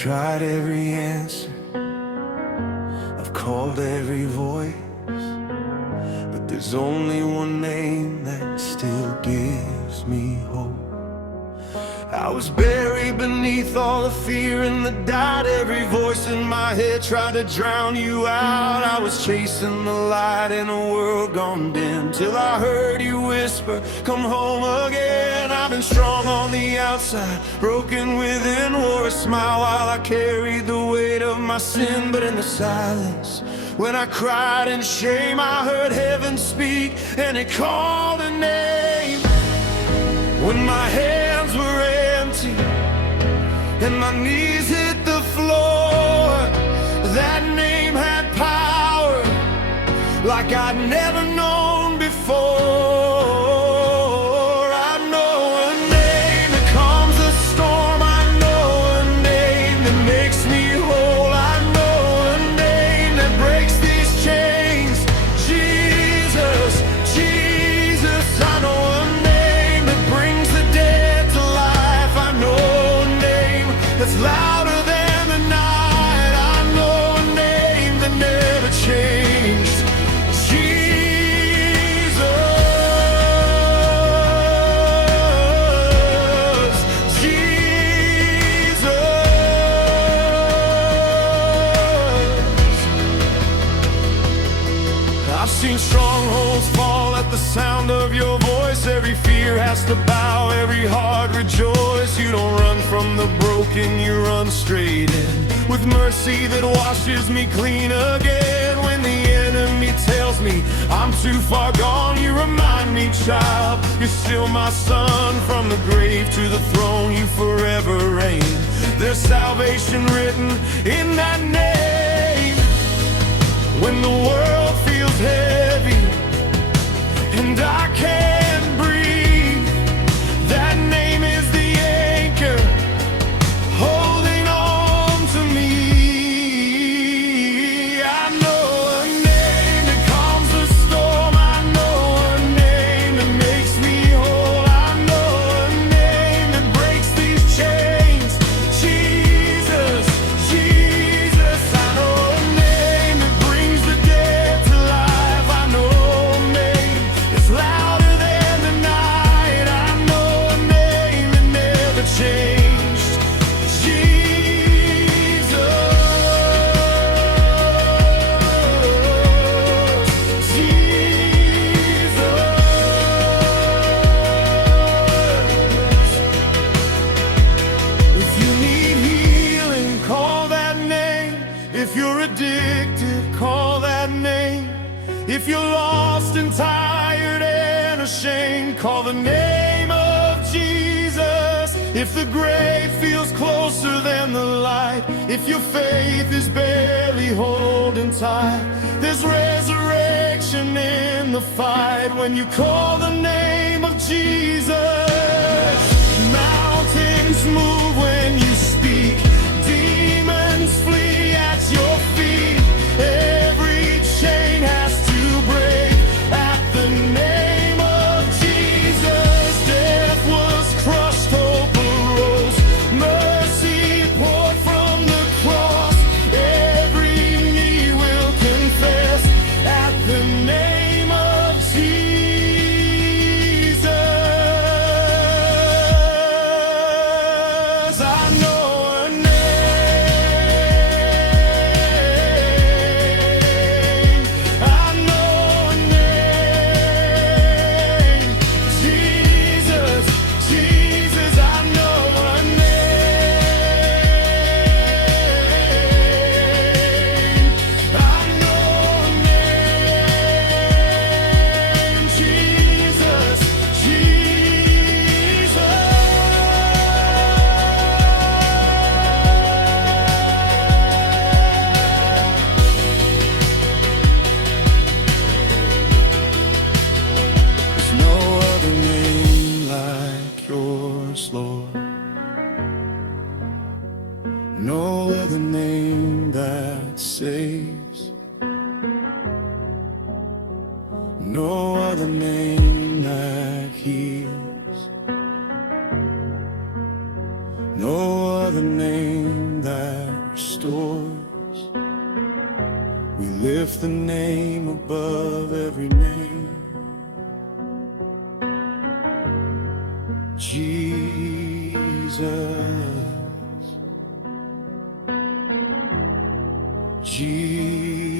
tried every answer, I've called every voice, but there's only one name that still gives me hope. I was buried beneath all the fear and the doubt. Every voice in my head tried to drown you out. I was chasing the light in a world gone dim, till I heard you whisper, come home again. I've been strong on the outside, broken within, wore a smile while I carried the weight of my sin. But in the silence, when I cried in shame, I heard heaven speak, and it called a name. When my hands were empty and my knees hit the floor, that name had power like I'd never known before. I know a name that calms the storm. I know a name that makes me whole. I know a name that breaks these chains. Jesus, Jesus. I know a name that brings the dead to life. I know a name that's louder than the night. I know a name that never changed. Jesus, Jesus. I've seen strongholds fall at the sound of your voice. Every fear has to bow, every heart rejoice. You don't run from the broken, you run straight in, with mercy that washes me clean again. When the enemy tells me I'm too far gone, you remind me, child, you're still my son. From the grave to the throne, you forever reign. There's salvation written in that name. When the world feels heavy and I can't breathe, that name is the anchor holding on to me. I know a name that calms the storm. I know a name that makes me whole. I know a name that breaks these chains. Jesus, Jesus. I know a name that brings the dead to life. I know a name that's louder than the night. I know a name that never changed. Jesus, Jesus. If you need healing, call that name. If you're addicted, call that name. If you're lost and tired and ashamed, call the name of Jesus. If the grave feels closer than the light, if your faith is barely holding tight, there's resurrection in the fight. When you call the name of Jesus, mountains move when you speak, demons flee at your feet. Every chain has to break at the name of Jesus. Death was crushed, hope arose, mercy poured from the cross. Every knee will confess at the name of Jesus. I know a name. I know a name. Jesus, Jesus. I know a name. I know a name. Jesus, Jesus. There's no other name like yours, Lord. No other name that saves. No other name that heals. No other name that restores. We lift the name above every name. Jesus, Jesus.